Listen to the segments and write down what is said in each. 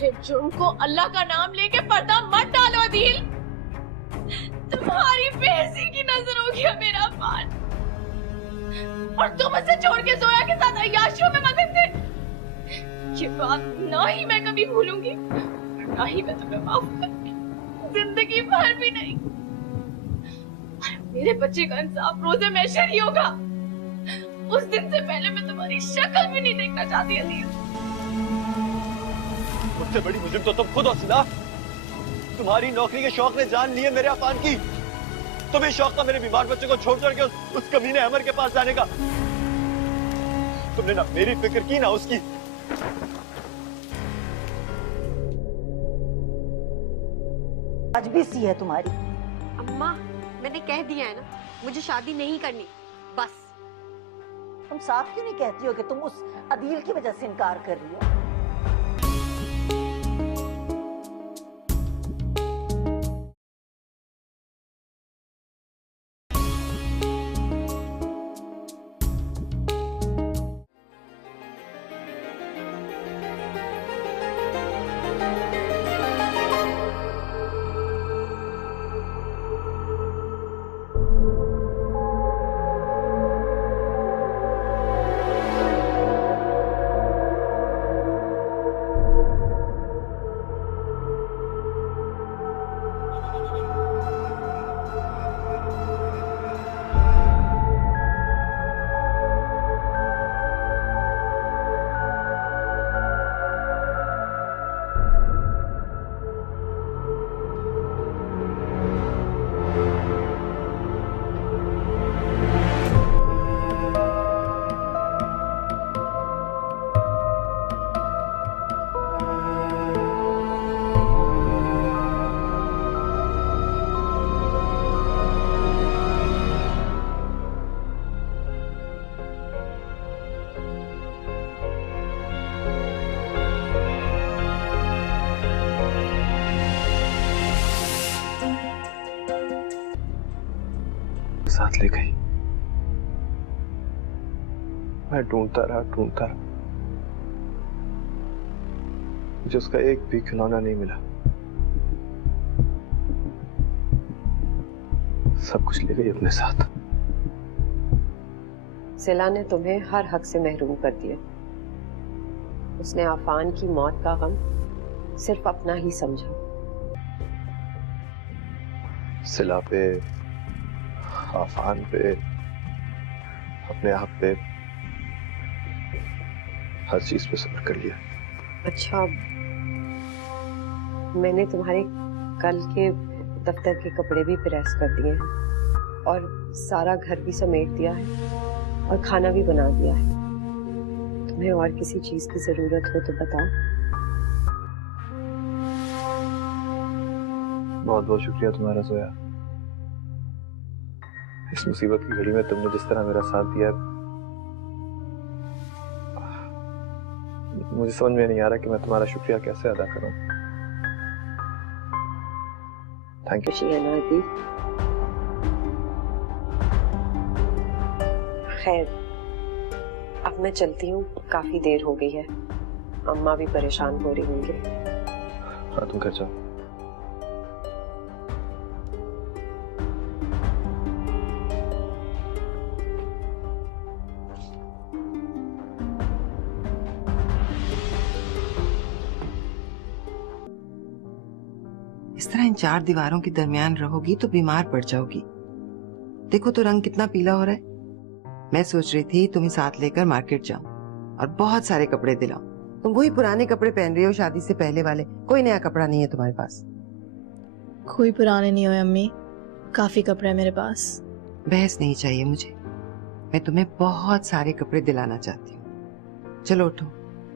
जुर्म को अल्लाह का नाम लेके पर्दा मत डालो अदील। तुम्हारी बेइज्जती की नजर हो गया मेरा अफान, और तुम उसे छोड़ के जोया के साथ अय्याशियों में मगन थे। ये बात ना ही मैं कभी भूलूंगी, ना ही मैं तुम्हें माफ करूंगी, जिंदगी भर भी नहीं। मेरे बच्चे का इंसाफ रोजे महशर ही होगा। उस दिन से पहले मैं तुम्हारी शक्ल भी नहीं देखना चाहती अदील। मुझसे बड़ी मुजरिम तो तुम खुद हो सिला। तुम्हारी नौकरी के शौक ने जान ली है मेरे अफान की। तुम्हें शौक था मेरे बीमार बच्चे को छोड़ छोड़ के उस कमीने अमर के पास जाने का। तुमने ना मेरी फिक्र की ना उसकी। आज भी सी है तुम्हारी। अम्मा, मैंने कह दिया है ना, मुझे शादी नहीं करनी, बस। तुम साफ क्यों नहीं कहती हो कि तुम उस अदील की वजह से इनकार कर रही हो? साथ ले गई। मैं ढूंढता रहा मुझे उसका एक भी खिलौना नहीं मिला। सब कुछ ले गई अपने साथ। सिला ने तुम्हें हर हक से महरूम कर दिया। उसने आफान की मौत का गम सिर्फ अपना ही समझा। सिला पे, आफान पे, अपने आप पे, हर चीज पे सब्र कर लिया। अच्छा, मैंने तुम्हारे कल के दफ्तर के कपड़े भी प्रेस कर दिए हैं और सारा घर भी समेट दिया है और खाना भी बना दिया है। तुम्हें और किसी चीज की जरूरत हो तो बताओ। बहुत बहुत शुक्रिया तुम्हारा जोया। इस मुसीबत की घड़ी में तुमने जिस तरह मेरा साथ दिया, मुझे समझ में नहीं आ रहा कि मैं तुम्हारा शुक्रिया कैसे अदा करूं। Thank you. खैर, अब मैं चलती हूँ, काफी देर हो गई है। अम्मा भी परेशान हो रही होंगी। हाँ, तुम घर जाओ। इस तरह इन चार दीवारों के दरमियान रहोगी तो बीमार पड़ जाओगी। देखो तो रंग कितना पीला हो रहा है। मैं सोच रही थी तुम्हें साथ लेकर मार्केट जाऊं और बहुत सारे कपड़े दिलाऊं। तुम वही पुराने कपड़े पहन रही हो, शादी से पहले वाले। कोई नया कपड़ा नहीं है तुम्हारे पास। कोई पुराने नहीं हुए अम्मी, काफी कपड़े हैं मेरे पास। बहस नहीं चाहिए मुझे। मैं तुम्हें बहुत सारे कपड़े दिलाना चाहती हूँ। चलो उठो,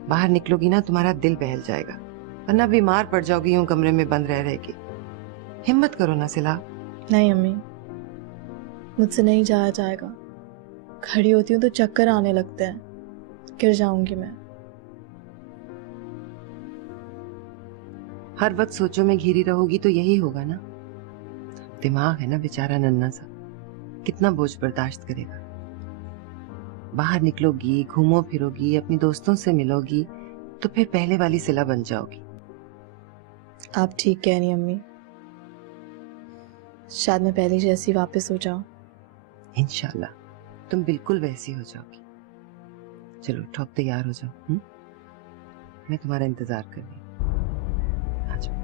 बाहर निकलोगी ना तुम्हारा दिल बहल जाएगा, वरना बीमार पड़ जाओगी यूं कमरे में बंद रह के। हिम्मत करो ना सिला। नहीं अम्मी, मुझसे नहीं जाया जाएगा। खड़ी होती हूँ तो चक्कर आने लगते हैं, गिर जाऊंगी मैं। हर वक्त सोचों में घिरी रहोगी तो यही होगा ना। दिमाग है ना बेचारा नन्हा सा, कितना बोझ बर्दाश्त करेगा। बाहर निकलोगी, घूमो फिरोगी, अपनी दोस्तों से मिलोगी तो फिर पहले वाली सिला बन जाओगी। आप ठीक कह रही हैं अम्मी। शायद मैं पहले जैसी वापस हो जाऊं। इंशाल्लाह तुम बिल्कुल वैसी हो जाओगी। चलो उठो, अब तैयार हो जाओ। मैं तुम्हारा इंतजार कर रही हूँ। आ जाओ।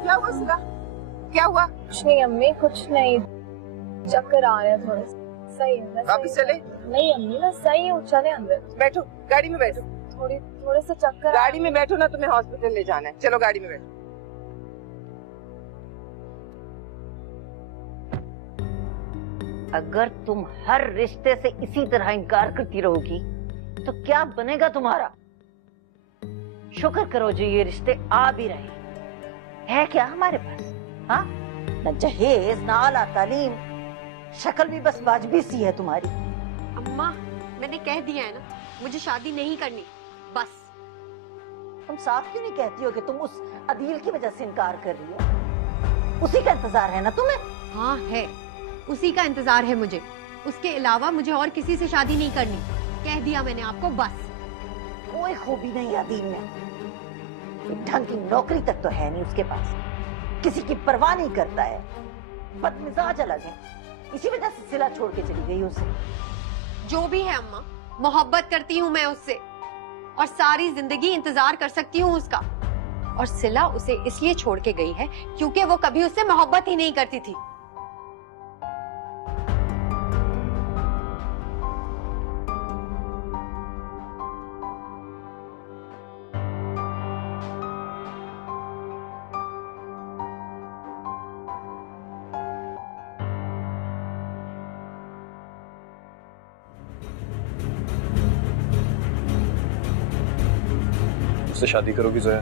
क्या हुआ सिला? क्या हुआ? कुछ नहीं अम्मी, कुछ नहीं। चक्कर आ रहे हैं थोड़े से। सही है मैं वापस चले? नहीं अम्मी, मैं सही हूँ। चले अंदर। बैठो, गाड़ी में बैठो। थोड़े से चक्कर गाड़ी में बैठो ना, तुम्हें हॉस्पिटल ले जाना है। चलो गाड़ी में बैठो। अगर तुम हर रिश्ते से इसी तरह इनकार करती रहोगी तो क्या बनेगा तुम्हारा? शुक्र करो जो ये रिश्ते आ भी रहे। है क्या हमारे पास? हाँ, न जहेज न आला तालीम, शक्ल भी बस वाजबी सी है तुम्हारी। अम्मा मैंने कह दिया है ना, मुझे शादी नहीं करनी, बस। तुम साफ क्यों नहीं कहती हो कि तुम उस अदील की वजह से इनकार कर रही हो? उसी का इंतजार है ना तुम्हें? हाँ है, उसी का इंतजार है मुझे। उसके अलावा मुझे और किसी से शादी नहीं करनी। कह दिया मैंने आपको, बस। कोई खूबी नहीं अदील में। एक ढंग की नौकरी तक तो है नहीं उसके पास। किसी की परवाह नहीं करता है। बदमिजाज अलग है। इसी वजह से सिला छोड़ के चली गई उसे। जो भी है अम्मा, मोहब्बत करती हूँ मैं उससे, और सारी जिंदगी इंतजार कर सकती हूँ उसका। और सिला उसे इसलिए छोड़ के गई है क्योंकि वो कभी उससे मोहब्बत ही नहीं करती थी। उससे शादी करोगी जोया?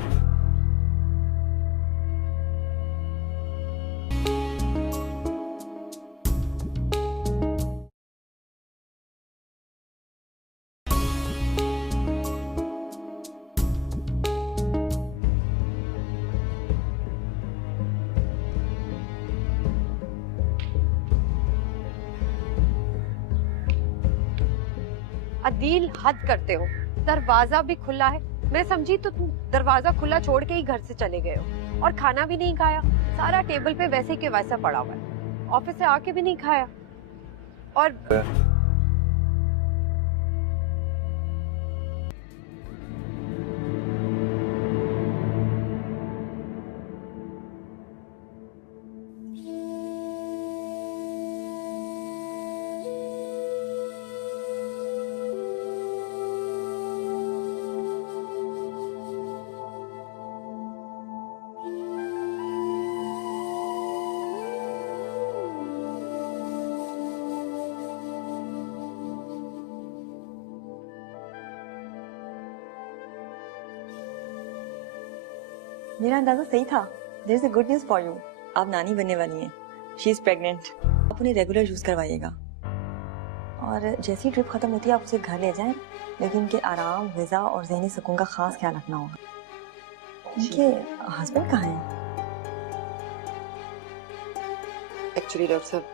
अदील, हद करते हो। दरवाजा भी खुला है। मैं समझी तो तुम दरवाजा खुला छोड़ के ही घर से चले गए हो, और खाना भी नहीं खाया। सारा टेबल पे वैसे के वैसा पड़ा हुआ है। ऑफिस से आके भी नहीं खाया। और मेरा अंदाजा सही था। There is a good news for you. आप नानी बनने वाली हैं। She is pregnant. आप उन्हें रेगुलर यूज करवाइएगा, और जैसी ट्रिप खत्म होती है आप उसे घर ले जाएं, लेकिन उनके आराम, ग़िज़ा और ज़हनी सुकून का खास ख्याल रखना होगा। उनके हस्बैंड कहाँ हैं? एक्चुअली डॉक्टर साहब,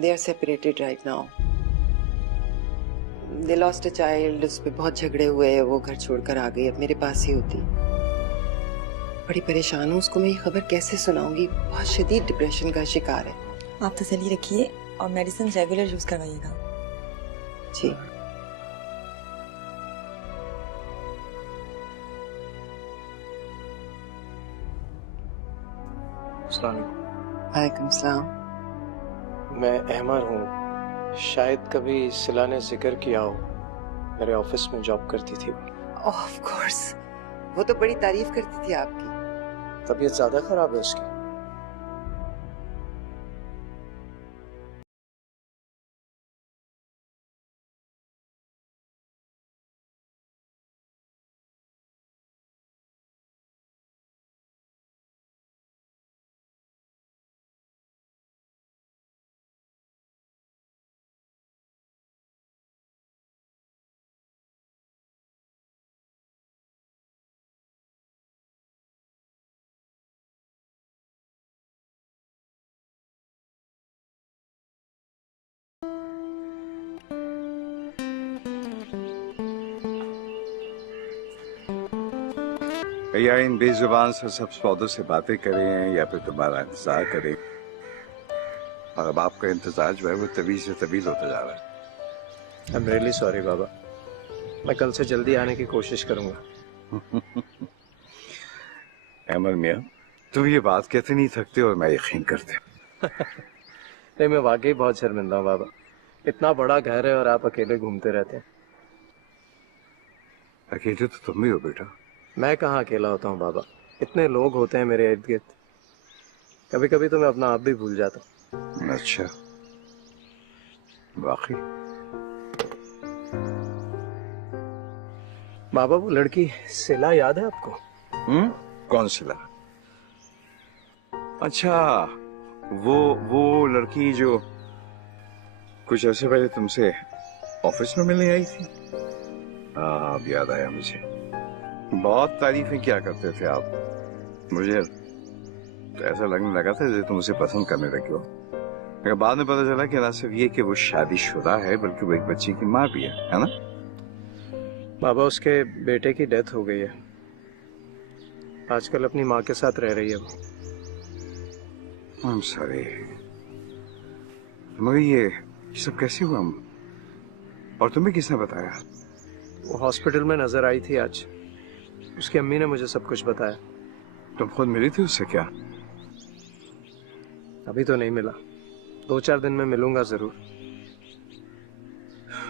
they are separated right now. They lost a child, उस पे बहुत झगड़े हुए, वो घर छोड़कर आ गई। अब मेरे पास ही होती। बड़ी परेशान हूँ, उसको मैं ये खबर कैसे सुनाऊंगी। बहुत शदीद डिप्रेशन का शिकार है। आप तसल्ली रखिए और मेडिसिन रेगुलर यूज करवाइएगा। जी। अस्सलाम वालेकुम। वालेकुम सलाम। मैं अहमर हूँ। शायद कभी सिला ने जिक्र किया हो, मेरे ऑफिस में जॉब करती थी। ऑफ कोर्स, वो तो बड़ी तारीफ करती थी आपकी। तबीयत ज्यादा खराब है उसकी? भैया इन बेजुबान से सब सौदों से बातें करें या फिर तुम्हारा इंतजार करें, और अब आपका इंतजार जो है वो तवील से तवील होता जा रहा है। आई एम रियली सॉरी बाबा, मैं कल से जल्दी आने की कोशिश करूंगा। अहमद मियां, तुम ये बात कहते नहीं थकते और मैं यकीन करते। नहीं, मैं वाकई बहुत शर्मिंदा हूँ बाबा। इतना बड़ा घर है और आप अकेले घूमते रहते हैं। अकेले तो तुम भी हो बेटा। मैं कहाँ अकेला होता हूँ बाबा, इतने लोग होते हैं मेरे इर्द गिर्द। कभी कभी तो मैं अपना आप भी भूल जाता हूँ। अच्छा, वाकई? बाबा वो लड़की सिला याद है आपको? कौन सिला? अच्छा, वो लड़की जो कुछ अर्से पहले तुमसे ऑफिस में मिलने आई थी। अब याद आया मुझे। बहुत तारीफें क्या करते थे आप। मुझे तो ऐसा लगने लगा था जैसे तुम उसे पसंद करने लगे हो, मगर बाद में पता चला कि ना सिर्फ ये कि वो शादीशुदा है बल्कि वो एक बच्ची की माँ भी है ना? बाबा उसके बेटे की डेथ हो गई है, आजकल अपनी माँ के साथ रह रही है वो। I'm sorry, मगर ये सब कैसे हुआ? और तुम्हें किसने बताया? वो हॉस्पिटल में नजर आई थी आज, उसकी अम्मी ने मुझे सब कुछ बताया। तुम खुद मिली थी उससे क्या? अभी तो नहीं मिला, 2-4 दिन में मिलूंगा जरूर।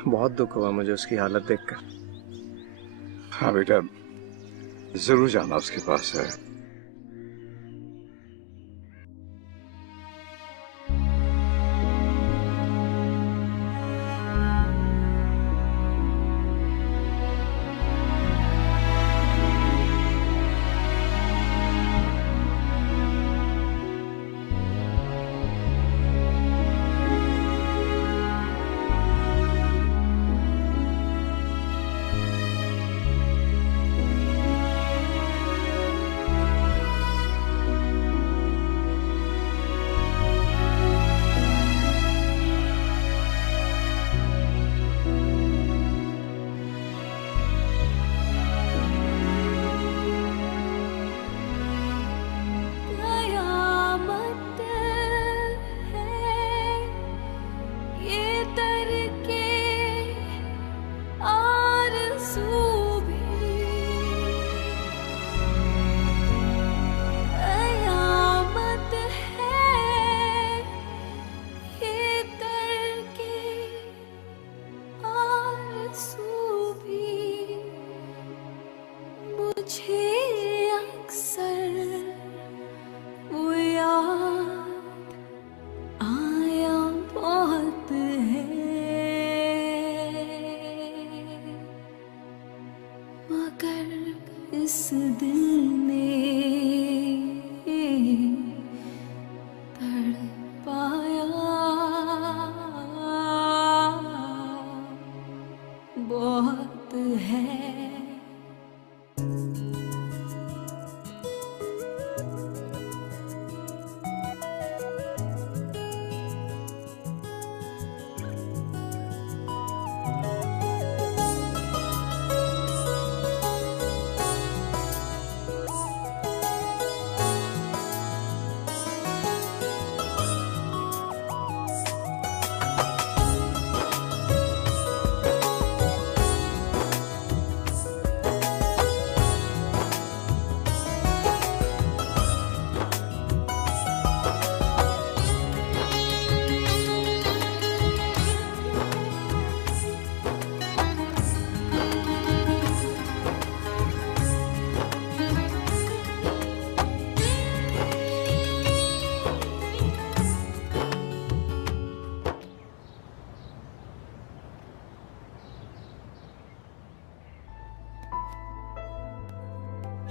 बहुत दुख हुआ मुझे उसकी हालत देखकर। हाँ बेटा, जरूर जाना उसके पास है।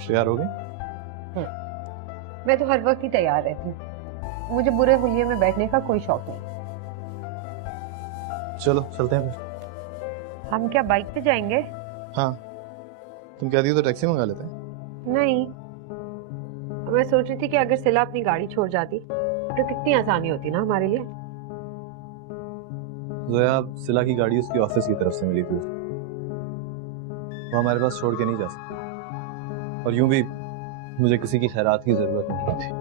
तैयार हो गए? मैं तो हर वक्त ही तैयार रहती हूँ, मुझे बुरे हुलिये में बैठने का कोई शौक नहीं। चलो चलते हैं फिर। हम क्या बाइक पे जाएंगे? हाँ, तुम कहती हो तो टैक्सी मंगा लेते हैं। नहीं, मैं सोच रही थी कि अगर सिला अपनी गाड़ी छोड़ जाती तो कितनी आसानी होती ना हमारे लिए। जोया, सिला की गाड़ी उसकी ऑफिस की तरफ से मिली थी, वो हमारे पास छोड़ के नहीं जा सकती, और यूं भी मुझे किसी की खैरात की जरूरत नहीं थी।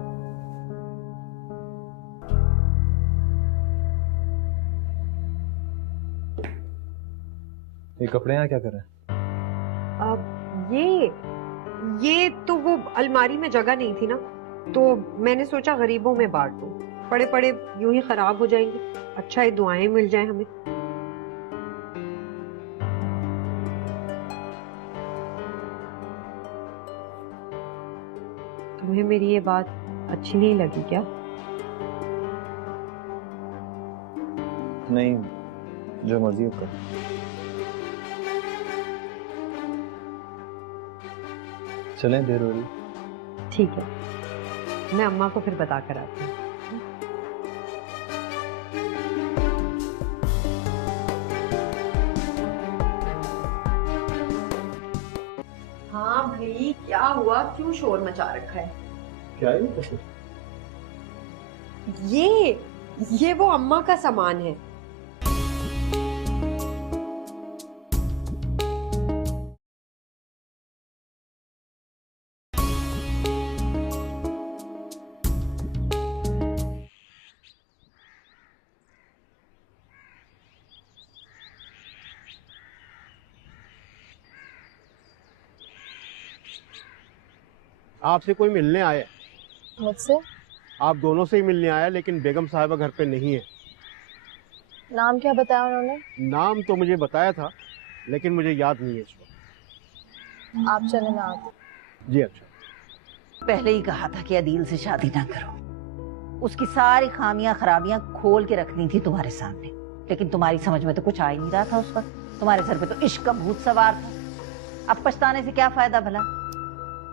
ये कपड़े यहाँ क्या कर रहे हैं? अब ये तो वो अलमारी में जगह नहीं थी ना, तो मैंने सोचा गरीबों में बांट दूं, पड़े पड़े यूं ही खराब हो जाएंगे, अच्छा ये दुआएं मिल जाए हमें। तुम्हें मेरी ये बात अच्छी नहीं लगी क्या? नहीं, जो मर्जी हो कर। चलें, देर हो रही। ठीक है, मैं अम्मा को फिर बता कर आती हूँ। हाँ भाई, क्या हुआ? क्यों शोर मचा रखा है? क्या है ये वो अम्मा का सामान है। आपसे कोई मिलने आया? मुझसे? आप दोनों से ही मिलने आया, लेकिन बेगम साहिबा घर पे नहीं है। नाम क्या बताया उन्होंने? नाम तो मुझे बताया था, लेकिन मुझे याद नहीं है इस वक्त। आप चले, मैं आती। जी अच्छा। पहले ही कहा था कि अदील से शादी ना करो, उसकी सारी खामियां खराबियां खोल के रखनी थी तुम्हारे सामने, लेकिन तुम्हारी समझ में तो कुछ आ ही नहीं रहा था उस वक्त। तुम्हारे सर पे तो इश्क का भूत सवार था। अब पछताने से क्या फायदा भला?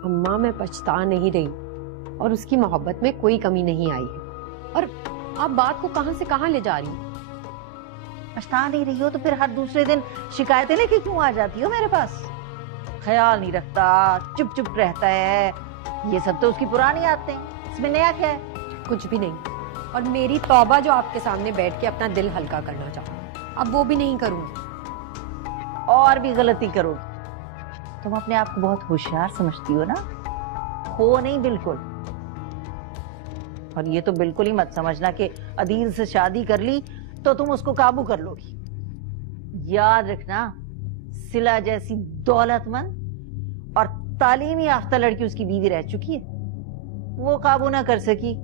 अम्मा, मैं पछता नहीं रही और उसकी मोहब्बत में कोई कमी नहीं आई है। और आप बात को कहां से कहां ले जा रही हो? पछता नहीं रही हो तो फिर हर दूसरे दिन शिकायतें लेके क्यों आ जाती हो मेरे पास? ख्याल नहीं रखता, चुप चुप रहता है, ये सब तो उसकी पुरानी आदतें हैं, इसमें नया क्या है? कुछ भी नहीं। और मेरी तौबा जो आपके सामने बैठ के अपना दिल हल्का करना चाहूँ, अब वो भी नहीं करूंगी। और भी गलती करोगी। तुम अपने आप को बहुत होशियार समझती हो ना? हो नहीं बिल्कुल। और ये तो बिल्कुल ही मत समझना कि अदील से शादी कर ली तो तुम उसको काबू कर लोगी। याद रखना, सिला जैसी दौलतमंद और तालीमी याफ्ता लड़की उसकी बीवी रह चुकी है, वो काबू ना कर सकी।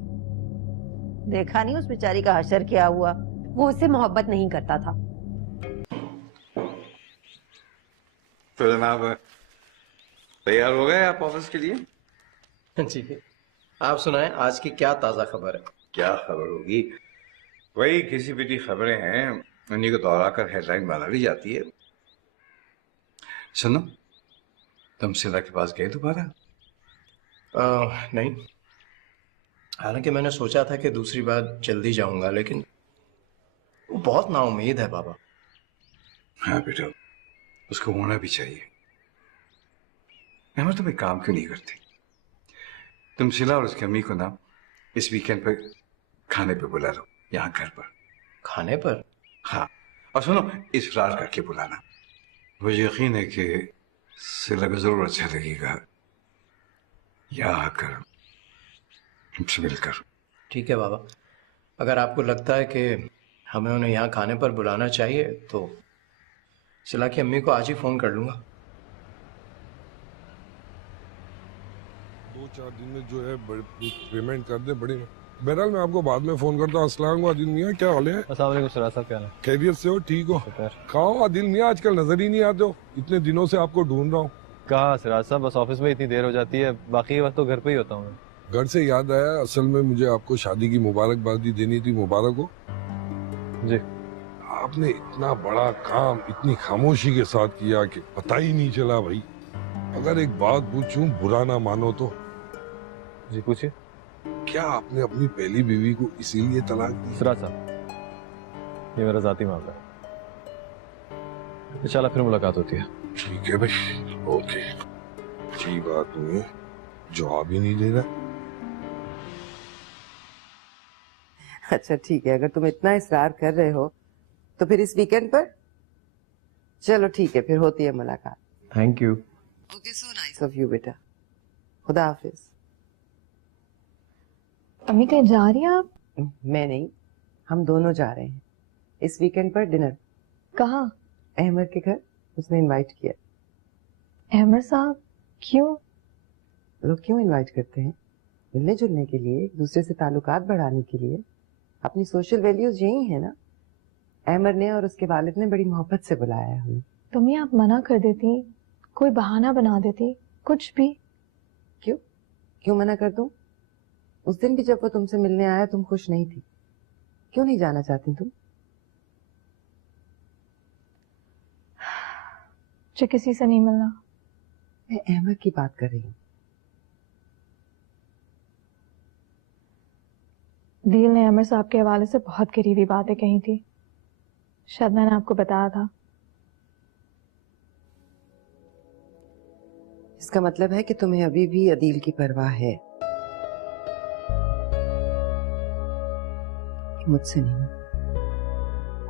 देखा नहीं उस बेचारी का हशर क्या हुआ? वो उससे मोहब्बत नहीं करता था। तो जनाब तैयार हो गए आप ऑफिस के लिए? जी, आप सुनाएं, आज की क्या ताजा खबर है? क्या खबर होगी, वही किसी पीटी खबरें हैं, उन्हीं को दोहराकर हेडलाइन बना दी जाती है। सुनो, तुम सिला के पास गए दोबारा? नहीं, हालांकि मैंने सोचा था कि दूसरी बार जल्दी जाऊंगा, लेकिन वो बहुत नाउम्मीद है बाबा। हाँ बेटा, उसको होना भी चाहिए। अहमद, तुम एक काम क्यों नहीं करती? तुम सिला और उसकी अम्मी को ना इस वीकेंड पे खाने पे बुला लो, यहाँ घर पर। खाने पर? हाँ, और सुनो, इसरार करके बुलाना। मुझे यकीन है कि सिला को जरूर अच्छा लगेगा यहाँ आकर तुमसे मिलकर। ठीक है बाबा, अगर आपको लगता है कि हमें उन्हें यहाँ खाने पर बुलाना चाहिए तो सिला की अम्मी को आज ही फोन कर लूंगा। 2-4 दिन में जो है पेमेंट कर दे बड़ी। बहरहाल मैं आपको बाद में फोन करता हूँ। अस्सलाम आदिल मियाँ, क्या हाल है? अस्सलाम वालेकुम सिराज साहब, क्या हाल है? खैरियत से हो? ठीक हो? कहाँ हो आदिल मियाँ, आजकल नजर ही नहीं आते हो, इतने दिनों से आपको ढूंढ रहा हूँ। कहाँ सिराज साहब, बस ऑफिस में इतनी देर हो जाती है, बाकी वक्त तो घर पे ही होता हूँ। घर से याद आया, असल में मुझे आपको शादी की मुबारकबादी देनी थी। मुबारक हो जी। आपने इतना बड़ा काम इतनी खामोशी के साथ किया कि पता ही नहीं चला भाई। अगर एक बात पूछूं, बुरा ना मानो तो? जी पूछिए। क्या आपने अपनी पहली बीवी को इसीलिए तलाक दी? सिराज साहब, ये मेरा जाती मामला है। इंशाल्लाह फिर मुलाकात होती है। ठीक है भाई, ओके। अच्छी बात नहीं है, जवाब ही नहीं दे रहा। अच्छा ठीक है, अगर तुम इतना इसरार कर रहे हो तो फिर इस वीकेंड पर चलो ठीक है, फिर होती है मुलाकात। Thank you. Okay, so nice of you बेटा। खुदा हाफिज। अम्मी कहीं जा रही हैं आप? मैं नहीं, हम दोनों जा रहे हैं इस वीकेंड पर डिनर। कहाँ? अहमद के घर, उसने इनवाइट किया। अहमद साहब क्यों? लोग क्यों इनवाइट करते हैं? मिलने जुलने के लिए, एक दूसरे से ताल्लुकात बढ़ाने के लिए। अपनी सोशल वैल्यूज यही है ना। अहमद ने और उसके वालिद ने बड़ी मोहब्बत से बुलाया है हमें। तुम्हें आप मना कर देती, कोई बहाना बना देती, कुछ भी। क्यों क्यों मना कर दूं? उस दिन भी जब वो तुमसे मिलने आया तुम खुश नहीं थी। क्यों नहीं जाना चाहती तुम? मुझे किसी से नहीं मिलना। मैं अहमद की बात कर रही हूँ। दिल ने अमर साहब के हवाले से बहुत करीबी बातें कही थी, शायद मैंने आपको बताया था। इसका मतलब है कि तुम्हें अभी भी अदील की परवाह है। मुझसे नहीं,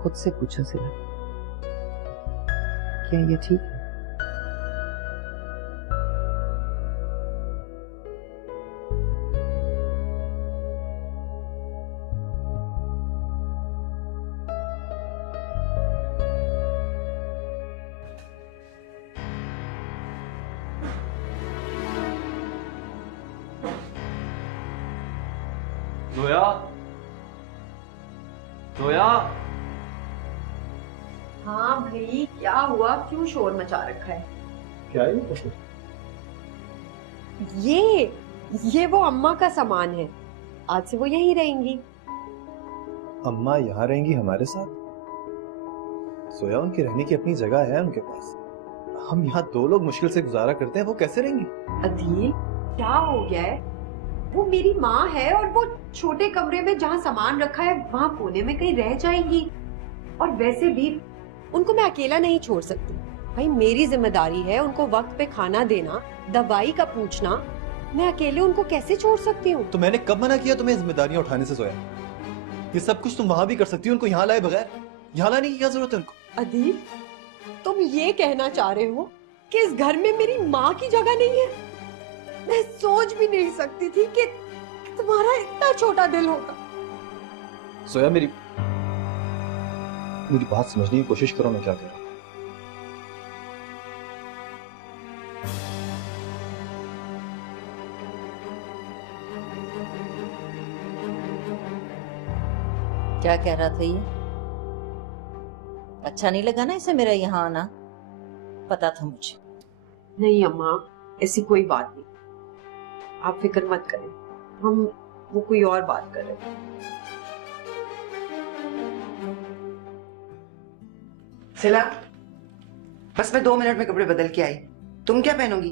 खुद से पूछो सिला, क्या ये ठीक है? जोया, जोया। हाँ भाई, क्या हुआ? क्यों शोर मचा रखा है? क्या है ये वो अम्मा का सामान है। आज से वो यहीं रहेंगी। अम्मा यहाँ रहेंगी हमारे साथ? सोया, उनकी रहने की अपनी जगह है उनके पास। हम यहाँ दो लोग मुश्किल से गुजारा करते हैं, वो कैसे रहेंगी? अदील, क्या हो गया है? वो मेरी माँ है और वो छोटे कमरे में जहाँ सामान रखा है वहाँ कोने में कहीं रह जाएंगी। और वैसे भी उनको मैं अकेला नहीं छोड़ सकती। भाई मेरी जिम्मेदारी है उनको वक्त पे खाना देना, दवाई का पूछना। मैं अकेले उनको कैसे छोड़ सकती हूँ? तो मैंने कब मना किया तुम्हें जिम्मेदारियां उठाने से? सोया, ये सब कुछ तुम वहां भी कर सकती हो, उनको यहाँ लाए बगैर। यहाँ लाने की क्या जरूरत है उनको? अदील, तुम ये कहना चाह रहे हो कि इस घर में मेरी माँ की जगह नहीं है? मैं सोच भी नहीं सकती थी कि तुम्हारा इतना छोटा दिल होगा। सोया, मेरी बात समझने की कोशिश करो, मैं क्या कह रहा हूँ। क्या कह रहा था ये? अच्छा नहीं लगा ना इसे मेरा यहाँ आना? पता था मुझे। नहीं अम्मा, ऐसी कोई बात नहीं, आप फिक्र मत करें। हम वो कोई और बात कर रहे हैं। सिला, बस मैं 2 मिनट में कपड़े बदल के आई। तुम क्या पहनोगी?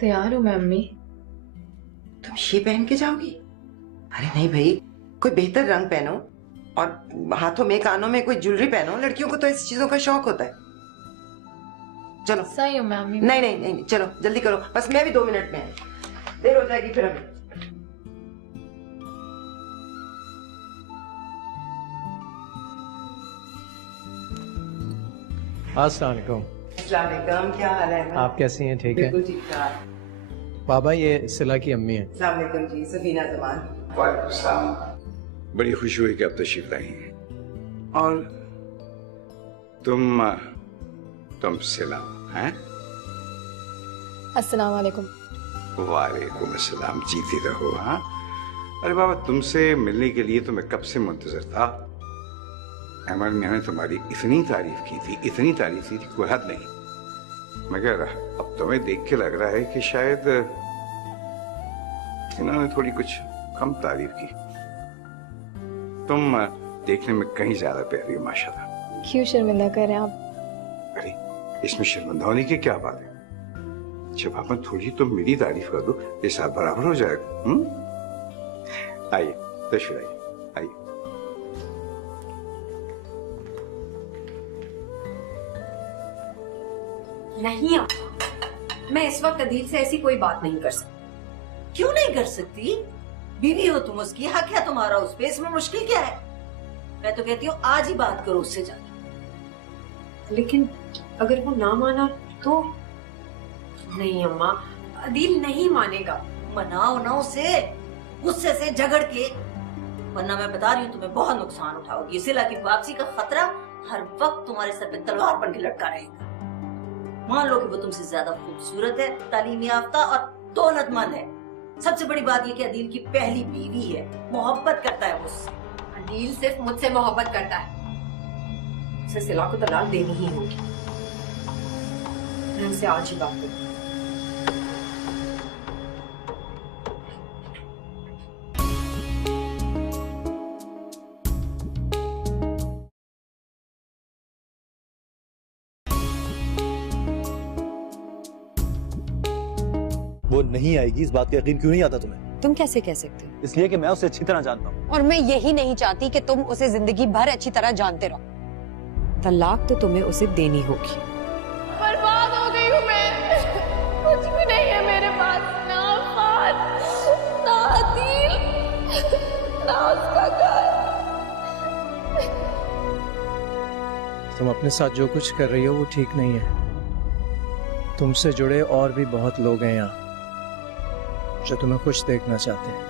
तैयार हूँ मैं अम्मी। तुम ये पहन के जाओगी? अरे नहीं भाई, कोई बेहतर रंग पहनो और हाथों में कानों में कोई ज्वेलरी पहनो। लड़कियों को तो ऐसी चीजों का शौक होता है। चलो। सही हूँ मैं अम्मी। नहीं नहीं नहीं, चलो जल्दी करो, बस मैं भी 2 मिनट में, देर हो जाएगी फिर हमें। अस्सलाम वालेकुम। अस्सलाम वालेकुम, क्या हाल है? आप कैसी हैं? ठीक है। बिल्कुल ठीक ठाक। बाबा, ये सिला की अम्मी है। अस्सलाम वालेकुम जी, सफीना जमान। वालेकुम सलाम। बड़ी खुशी हुई कि आप तशरीफ लाई हैं। और तुम सिला हैं? अस्सलाम वालेकुम। वालेकुम अस्सलाम, जीती रहो। हाँ, अरे बाबा, तुमसे मिलने के लिए तो मैं कब से मुंतजर था। अहमद मियां ने तुम्हारी इतनी तारीफ की थी, इतनी तारीफ की थी, कोई हद नहीं। मगर अब तुम्हें देख के लग रहा है कि शायद इन्होंने थोड़ी कुछ कम तारीफ की। तुम देखने में कहीं ज्यादा प्यारी हो माशाल्लाह। क्यों शर्मिंदा कर रहे हैं आप? अरे इसमें शर्मिंदा होने की क्या बात है? जब आप थोड़ी तो मेरी तारीफ कर दो, ये साथ बराबर हो जाएगा। आइए तशरीफ आइए, आइए। नहीं मैं इस वक्त अदील से ऐसी कोई बात नहीं कर सकती। क्यों नहीं कर सकती? बीवी हो तुम उसकी, हक है तुम्हारा उस पे, इसमें मुश्किल क्या है? मैं तो कहती हूँ आज ही बात करो उससे जाके। लेकिन अगर वो ना माना तो? नहीं अम्मा, अदील नहीं मानेगा। मनाओ ना उसे, गुस्से से झगड़ के, वरना मैं बता रही हूँ तुम्हें बहुत नुकसान उठाओगी। सिला की वापसी का खतरा हर वक्त तुम्हारे सर पे तलवार बन के लटका रहेगा। मान लो कि वो तुमसे ज्यादा खूबसूरत है, तालीम याफ्ता और दौलतमंद है। सबसे बड़ी बात ये कि अदील की पहली बीवी है, मोहब्बत करता है मुझसे। अदील सिर्फ मुझसे मोहब्बत करता है, उसे सिला को तलाक देनी ही होगी। मैं उसे आज ही बात करूँ। वो नहीं आएगी, इस बात का यकीन क्यों नहीं आता तुम्हें? तुम कैसे कह सकते हो? इसलिए कि मैं उसे अच्छी तरह जानता हूँ। और मैं यही नहीं चाहती कि तुम उसे जिंदगी भर अच्छी तरह जानते रहो। तलाक तो तुम्हें उसे देनी होगी। बर्बाद हो गई हूँ मैं, कुछ भी नहीं है मेरे पास, ना खान, ना अदील, ना उसका घर। तुम अपने साथ जो कुछ कर रही हो वो ठीक नहीं है। तुमसे जुड़े और भी बहुत लोग हैं यहाँ जो तुम्हें खुश देखना चाहते हैं।